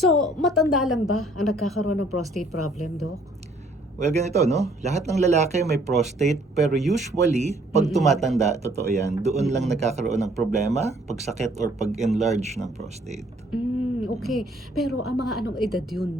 So, matanda lang ba ang nagkakaroon ng prostate problem, Doc? Well, ganito, no? Lahat ng lalaki may prostate, pero usually, pag Mm-mm. tumatanda, totoo yan, doon lang Mm-mm. nagkakaroon ng problema, pagsakit or pag-enlarge ng prostate. Mm, okay. Pero ang mga anong edad yun?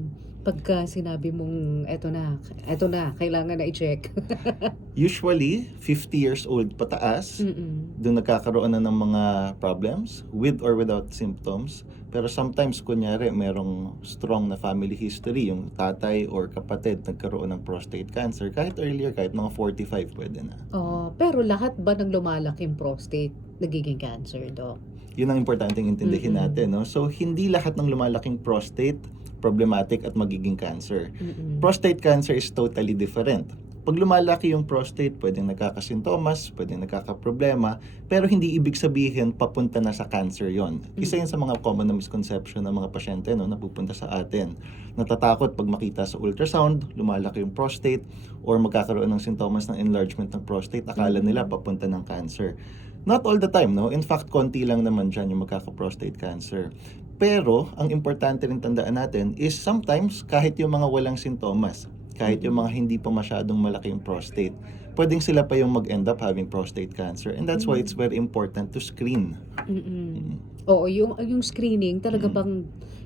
Pagka sinabi mong, eto na, eto na, kailangan na i-check. Usually, 50 years old pataas, Mm-mm. doon nagkakaroon na ng mga problems, with or without symptoms. Pero sometimes, kunyari, merong strong na family history, yung tatay or kapatid nagkaroon ng prostate cancer, kahit earlier, kahit mga 45, pwede na. Oh, pero lahat ba ng lumalaking prostate nagiging cancer, Doc? Yun ang importanteng intindihin Mm-mm. natin, no? So, hindi lahat ng lumalaking prostate problematic at magiging cancer. Mm-mm. Prostate cancer is totally different. Pag lumalaki yung prostate, pwedeng nagkakasintomas, pwedeng nagkakaproblema, pero hindi ibig sabihin papunta na sa cancer yon. Isa yun sa mga common na misconception ng mga pasyente no, na pupunta sa atin. Natatakot pag makita sa ultrasound, lumalaki yung prostate, or magkakaroon ng sintomas ng enlargement ng prostate, akala nila papunta ng cancer. Not all the time, no? In fact, konti lang naman dyan yung magkaka-prostate cancer. Pero, ang importante rin tandaan natin is sometimes, kahit yung mga walang sintomas, kahit yung mga hindi pa masyadong malaki yung prostate, pwedeng sila pa yung mag-end up having prostate cancer. And that's why it's very important to screen. Mm-mm. Oo, yung, yung screening, talaga Mm. bang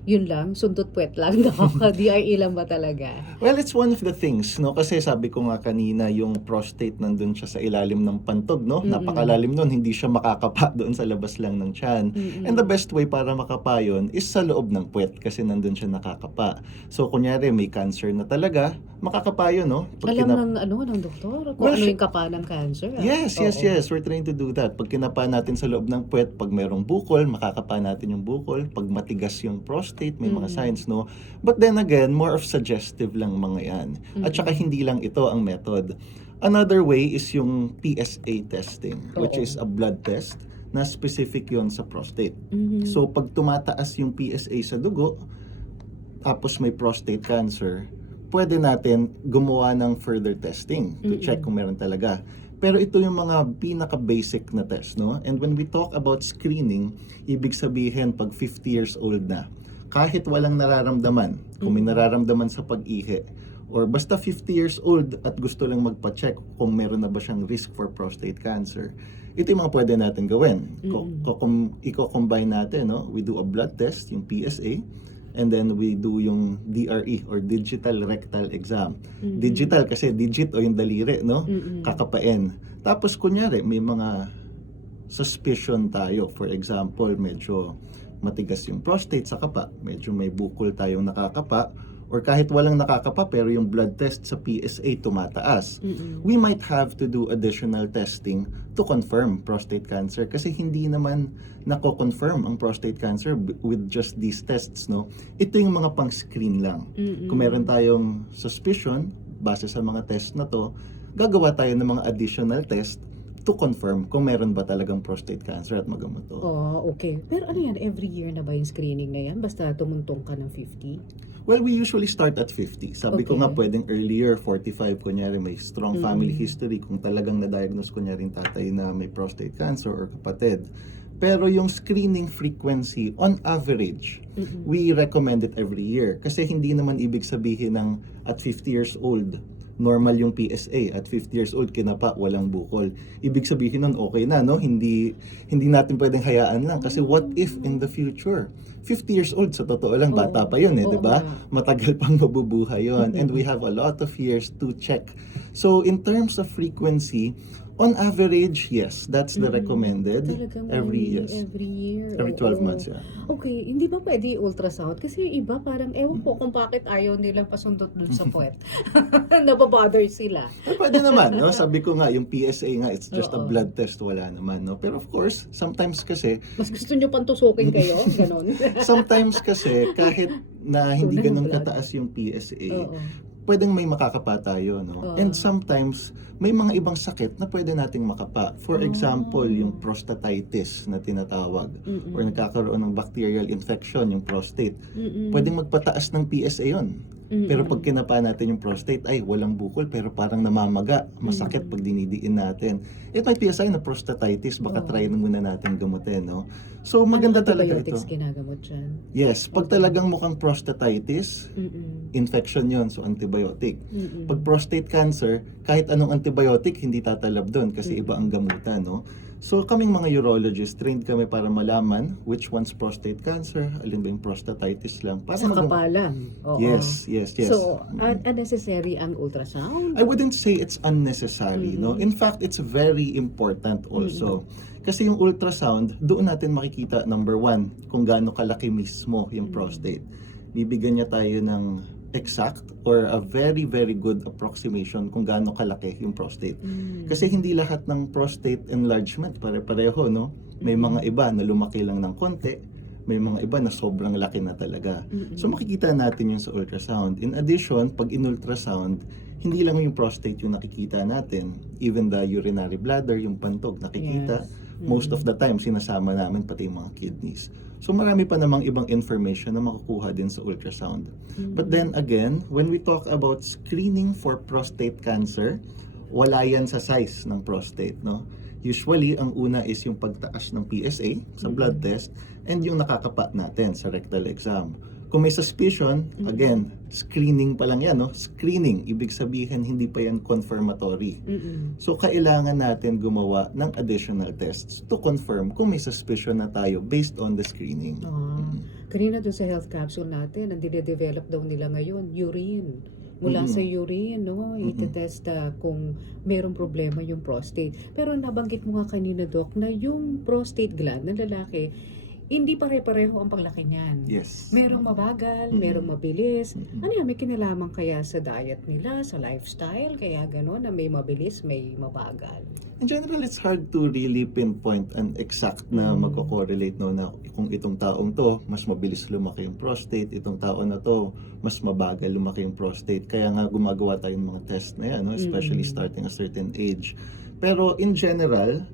yun lang? Sundot puwet lang? DRE lang ba talaga? Well, it's one of the things, no? Kasi sabi ko nga kanina, yung prostate nandun siya sa ilalim ng pantog, no? Mm-mm. Napakalalim nun, hindi siya makakapa doon sa labas lang ng tiyan. Mm-mm. And the best way para makapa yun is sa loob ng puwet kasi nandun siya nakakapa. So, kunyari may cancer na talaga, makakapa yun, no? Pag Alam kinap- ng ano, ng doktor, kung Well, ano yung kapa ng cancer. ah. Yes, yes, Oo. yes. We're trying to do that. Pag kinapa natin sa loob ng puwet, pag merong bukol, makakapa natin yung bukol. Pag matigas yung prostate, may mga Mm. signs, no? But then again, more of suggestive lang mga yan. At Mm. saka hindi lang ito ang method. Another way is yung PSA testing, which Oo. is a blood test na specific yon sa prostate. Mhm. So, pag tumataas yung PSA sa dugo, tapos may prostate cancer, pwede natin gumawa ng further testing to Mm-mm. check kung meron talaga. Pero ito yung mga pinaka-basic na test, no? And when we talk about screening, ibig sabihin pag 50 years old na, kahit walang nararamdaman, kung may Mm. nararamdaman sa pag-ihi, or basta 50 years old at gusto lang magpa-check kung meron na ba siyang risk for prostate cancer, ito yung mga pwede natin gawin. Ko- Mm-mm. ko- kum- Iko-combine natin, no? We do a blood test, yung PSA, and then we do yung DRE or digital rectal exam. Mhm. Digital kasi digit o yung daliri, no? Mm-mm. Kakapain. Tapos kunyari may mga suspicion tayo. For example, medyo matigas yung prostate sa kapa, medyo may bukol tayong nakakapa, or kahit walang nakakapa pero yung blood test sa PSA tumataas Mm-mm. we might have to do additional testing to confirm prostate cancer kasi hindi naman nako-confirm ang prostate cancer with just these tests no ito yung mga pang-screen lang Mm-mm. kung meron tayong suspicion base sa mga test na to gagawa tayo ng mga additional test to confirm kung meron ba talagang prostate cancer at magamot to Oh, okay. Pero ano yan, every year na ba yung screening na yan? Basta tumuntong ka ng 50? Well, we usually start at 50. Sabi ko Okay. nga pwedeng earlier, 45, kunyari may strong Mm. family history kung talagang na-diagnose kunyari yung tatay na may prostate cancer or kapatid. Pero yung screening frequency, on average, Mm-mm. we recommend it every year. Kasi hindi naman ibig sabihin ng at 50 years old, normal yung PSA. At 50 years old, kinapa, walang bukol. Ibig sabihin nun, okay na, no? Hindi, hindi natin pwedeng hayaan lang. Kasi what if in the future, 50 years old, sa totoo lang, bata pa yun eh, di ba? Matagal pang mabubuhay yon And we have a lot of years to check. So, in terms of frequency, on average, yes, that's the Mm. recommended. Talagang Every yes. Every year. Every oo. 12 months, yeah. Okay, hindi ba pwede ultrasound? Kasi yung iba parang, ewan ko kung bakit ayaw nilang pasundot dun sa puwet. Nababother sila. Eh, pwede naman, no? Sabi ko nga, yung PSA nga, it's just a Oo. blood test, wala naman, no? Pero of course, sometimes kasi, Mas gusto nyo pang tusukin kayo? Ganon. sometimes kasi, kahit na hindi ganun blood. kataas yung PSA, Oo. Pwedeng may makakapa tayo, no? Oo. And sometimes, may mga ibang sakit na pwede nating makapa. For Oh. example, yung prostatitis na tinatawag, Mm-mm. or nagkakaroon ng bacterial infection, yung prostate. Mm-mm. Pwedeng magpataas ng PSA yon. Mm-mm. Pero pag kinapa natin yung prostate, ay walang bukol pero parang namamaga, masakit Mm. pag dinidiin natin. It might be a sign of prostatitis, baka Oo. try na muna natin gamutin, no? So maganda Anong talaga ito. ginagamot dyan? Yes, pag Okay. talagang mukhang prostatitis, Mm-mm. infection yon so antibiotic. Mm-mm. Pag prostate cancer, kahit anong antibiotic, hindi tatalab doon kasi Mm. iba ang gamutan, no? So kaming mga urologist, trained kami para malaman which one's prostate cancer, alin ba yung prostatitis lang. Para Sa kapalan. Oo. Yes, yes, yes. So, un- unnecessary ang ultrasound? I wouldn't say it's unnecessary, no? Mhm. In fact, it's very important also. Kasi yung ultrasound, doon natin makikita, number one, kung gaano kalaki mismo yung Mhm. prostate. Bibigyan niya tayo ng exact or a very, very good approximation kung gaano kalaki yung prostate. Mm. Kasi hindi lahat ng prostate enlargement pare-pareho, no? May Mhm. mga iba na lumaki lang ng konti, may mga iba na sobrang laki na talaga. Mm-mm. So makikita natin yun sa ultrasound. In addition, pag in-ultrasound, hindi lang yung prostate yung nakikita natin. Even the urinary bladder, yung pantog, nakikita. Yes. Most Mm. of the time, sinasama namin pati yung mga kidneys. So marami pa namang ibang information na makukuha din sa ultrasound. Mm. But then again, when we talk about screening for prostate cancer, wala yan sa size ng prostate, no? Usually, ang una is yung pagtaas ng PSA sa blood Mhm. test and yung nakakapa natin sa rectal exam. Kung may suspicion, Mhm. again, screening pa lang yan, no? Screening, ibig sabihin hindi pa yan confirmatory. Mm-mm. So, kailangan natin gumawa ng additional tests to confirm kung may suspicion na tayo based on the screening. Ah, Mm. kanina doon sa health capsule natin, ang dinedevelop daw nila ngayon, urine. Mula Mm-mm. sa urine, no, itetest ah, kung mayroong problema yung prostate. Pero nabanggit mo nga kanina, Doc, na yung prostate gland ng lalaki, hindi pare-pareho ang paglaki niyan. Yes. Merong mabagal, Mm-mm. merong mabilis. Mm-mm. Ano yan, may kinalaman kaya sa diet nila, sa lifestyle, kaya gano'n na may mabilis, may mabagal. In general, it's hard to really pinpoint an exact na Mm. magko-correlate no na kung itong taong to mas mabilis lumaki yung prostate, itong tao na to mas mabagal lumaki yung prostate. Kaya nga gumagawa tayo ng mga test na yan, no? especially Mm. starting a certain age. Pero in general,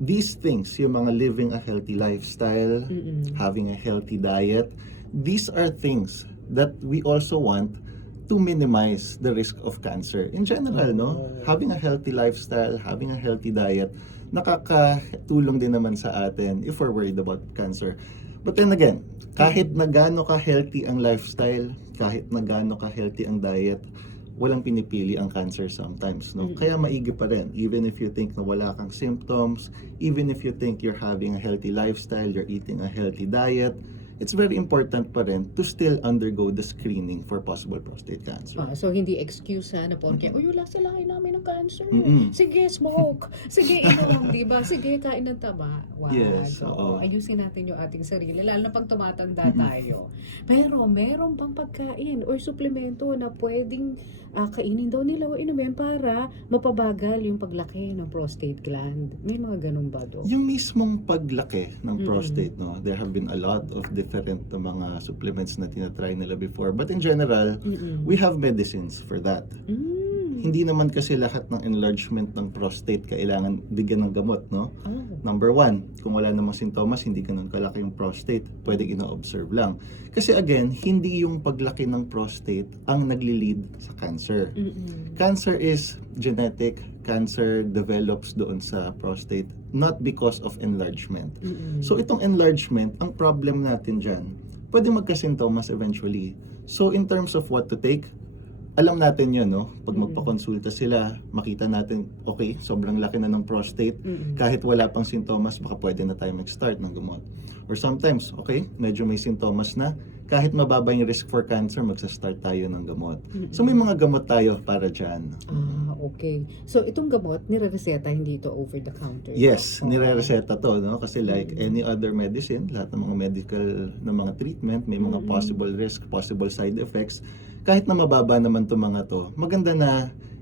these things, yung mga living a healthy lifestyle, Mm-mm. having a healthy diet, these are things that we also want to minimize the risk of cancer. In general, no? Oo. Having a healthy lifestyle, having a healthy diet, nakakatulong din naman sa atin if we're worried about cancer. But then again, kahit na gaano ka-healthy ang lifestyle, kahit na gaano ka-healthy ang diet, walang pinipili ang cancer sometimes, no? Kaya maigi pa rin, even if you think na wala kang symptoms, even if you think you're having a healthy lifestyle, you're eating a healthy diet, it's very important pa rin to still undergo the screening for possible prostate cancer. Ah, so hindi excuse ha, na porke, uy, wala sa lahi namin ng cancer. Mm-mm. Sige, smoke. Sige, inom, di ba? Sige, kain ng taba. Wag. Yes, Oo, oo. Ayusin natin yung ating sarili, lalo na pag tumatanda Mm-mm. tayo. Pero meron pang pagkain or suplemento na pwedeng ah, kainin daw nila o inumin para mapabagal yung paglaki ng prostate gland. May mga ganun ba do? Yung mismong paglaki ng prostate, no, there have been a lot of different na mga supplements na tinatry nila before. But in general, Mm-mm. we have medicines for that. Mm. Hindi naman kasi lahat ng enlargement ng prostate kailangan bigyan ng gamot, no? Oh. Number one, kung wala namang sintomas, hindi ganun kalaki yung prostate, pwedeng ina-observe lang. Kasi again, hindi yung paglaki ng prostate ang nagli-lead sa cancer. Mm-mm. Cancer is genetic. Cancer develops doon sa prostate, not because of enlargement. Mm-mm. So itong enlargement, ang problem natin dyan, pwedeng magkasintomas eventually. So in terms of what to take, alam natin yun, no? Pag magpakonsulta sila, makita natin, okay, sobrang laki na ng prostate, Mm-mm. kahit wala pang sintomas, baka pwede na tayo mag-start ng gamot. Or sometimes, okay, medyo may sintomas na, kahit mababa yung risk for cancer, magsa-start tayo ng gamot. Mm-mm. So may mga gamot tayo para dyan. Ah, okay. So itong gamot, nire-reseta hindi ito over the counter. Yes, Oo. nire-reseta to, no? Kasi like Mm. any other medicine, lahat ng mga medical na mga treatment, may mga Mm. possible risk, possible side effects. Kahit na mababa naman to mga to, maganda na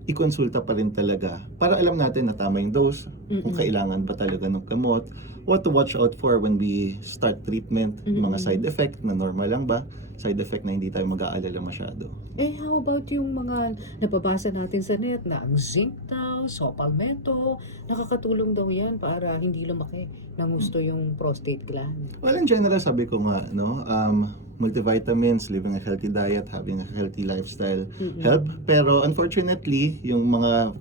ikonsulta pa rin talaga para alam natin na tama yung dose, kung Mm-mm. kailangan ba talaga ng gamot, what to watch out for when we start treatment, mga Mm-mm. side effect na normal lang ba, side effect na hindi tayo mag-aalala masyado. Eh, how about yung mga nababasa natin sa net na ang zinc daw, sopalmeto, nakakatulong daw yan para hindi lumaki ng gusto yung prostate gland. Well, in general, sabi ko nga, no, um, multivitamins, living a healthy diet, having a healthy lifestyle Mm-mm. help. Pero unfortunately, yung mga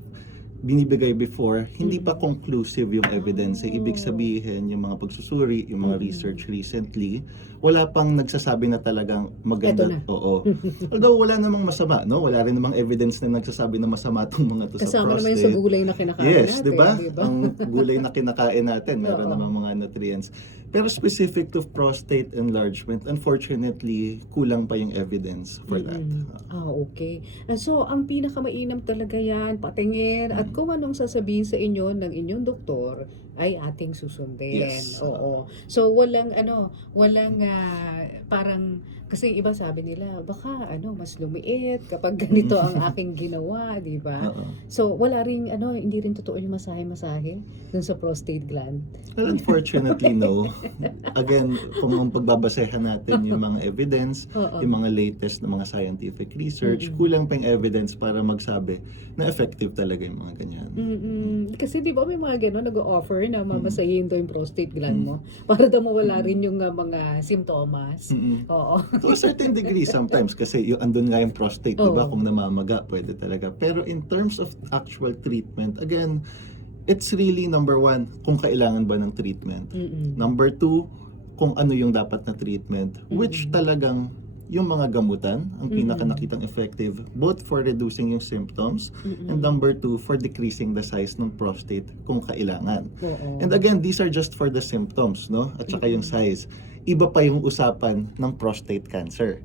binibigay before, hindi pa conclusive yung evidence. Eh, Ibig sabihin, yung mga pagsusuri, yung mga Mm-mm. research recently, wala pang nagsasabi na talagang maganda. Eto na. Oo. Although wala namang masama, no? Wala rin namang evidence na nagsasabi na masama tong mga to sa Kasama naman prostate. yung sa gulay na kinakain Yes, natin. di ba? di ba? Ang gulay na kinakain natin, meron namang mga nutrients. Pero specific to prostate enlargement, unfortunately, kulang pa yung evidence for that. Mm-mm. Ah, okay. Ah, So, ang pinakamainam talaga yan, patingin, at Mm. kung anong sasabihin sa inyo ng inyong doktor, ay ating susundin. Yes. Oo. So, walang, ano, walang, ah, parang, kasi yung iba sabi nila, baka, ano, mas lumiit kapag ganito ang aking ginawa, di ba? Oo. So, wala rin, ano, hindi rin totoo yung masahe-masahe dun sa prostate gland. Well, unfortunately, no. Again, kung ang pagbabasehan natin yung mga evidence, Oo. yung mga latest na mga scientific research, Mm-mm. kulang pa yung evidence para magsabi na effective talaga yung mga ganyan. Mm-mm. Kasi di ba may mga gano'n nag-offer na Mm. mamasahin daw yung prostate gland mo para daw mawala rin yung uh, mga simptomas. Mm-mm. Oo. To a certain degree sometimes kasi yung andun nga yung prostate, di ba? Kung namamaga, pwede talaga. Pero in terms of actual treatment, again, it's really number one, kung kailangan ba ng treatment. Mm-mm. Number two, kung ano yung dapat na treatment, which Mm-mm. talagang yung mga gamutan ang pinaka nakitang effective both for reducing yung symptoms Mm-mm. and number two for decreasing the size ng prostate kung kailangan. Oo. And again, these are just for the symptoms, no? At saka yung size. Iba pa yung usapan ng prostate cancer.